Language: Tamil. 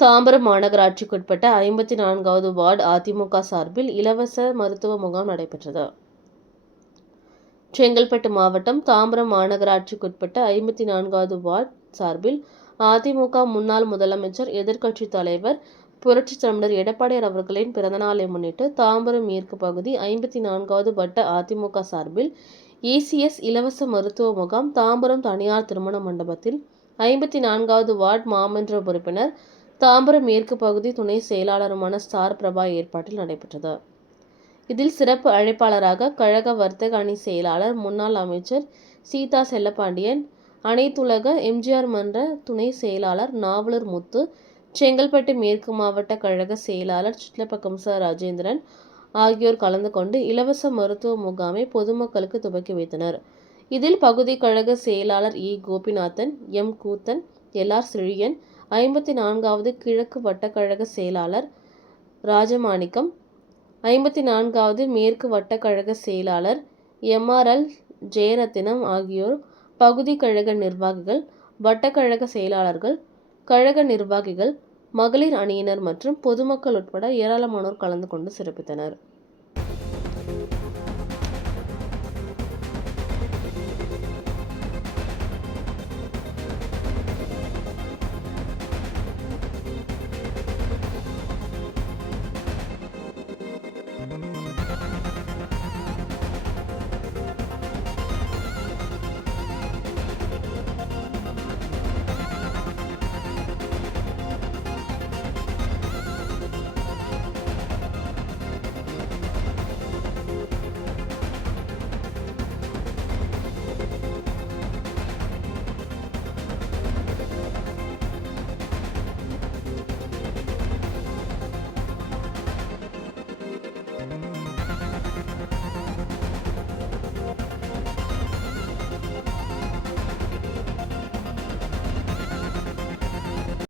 தாம்பரம் மாநகராட்சிக்குட்பட்ட ஐம்பத்தி நான்காவது வார்டு அதிமுக சார்பில் இலவச மருத்துவ முகாம் நடைபெற்றது. செங்கல்பட்டு மாவட்டம் தாம்பரம் மாநகராட்சிக்குட்பட்ட ஐம்பத்தி நான்காவது வார்டு சார்பில் அதிமுக முன்னாள் முதலமைச்சர் எதிர்க்கட்சித் தலைவர் புரட்சி தமிழர் எடப்பாடியார் அவர்களின் பிறந்தநாளை முன்னிட்டு தாம்பரம் மேற்கு பகுதி ஐம்பத்தி நான்காவது வட்ட அதிமுக சார்பில் ஏசிஎஸ் இலவச மருத்துவ முகாம் தாம்பரம் தனியார் திருமண மண்டபத்தில் ஐம்பத்தி நான்காவது வார்டு மாமன்ற உறுப்பினர் தாம்பரம் மேற்கு பகுதி துணை செயலாளருமான ஸ்டார் பிரபா ஏற்பாட்டில் நடைபெற்றது. இதில் சிறப்பு அழைப்பாளராக கழக வர்த்தக அணி செயலாளர் முன்னாள் அமைச்சர் சீதா செல்லப்பாண்டியன் அனைத்துலக எம்ஜிஆர் மன்ற துணை செயலாளர் நாவலர் முத்து செங்கல்பட்டு மேற்கு மாவட்ட கழக செயலாளர் சிட்லப்பக்கம் ச. ராஜேந்திரன் ஆகியோர் கலந்து கொண்டு இலவச மருத்துவ முகாமை பொதுமக்களுக்கு துவக்கி வைத்தனர். இதில் பகுதி கழக செயலாளர் E. Gopinathan M. Koothan L. R. Chezhiyan ஐம்பத்தி நான்காவது கிழக்கு வட்டக்கழக செயலாளர் ராஜமாணிக்கம் ஐம்பத்தி நான்காவது மேற்கு வட்டக்கழக செயலாளர் எம்ஆர்எல் ஜெயரத்தினம் ஆகியோர் பகுதி கழக நிர்வாகிகள் வட்டக்கழக செயலாளர்கள் கழக நிர்வாகிகள் மகளிர் அணியினர் மற்றும் பொதுமக்கள் உட்பட ஏராளமானோர் கலந்து கொண்டு சிறப்பித்தனர்.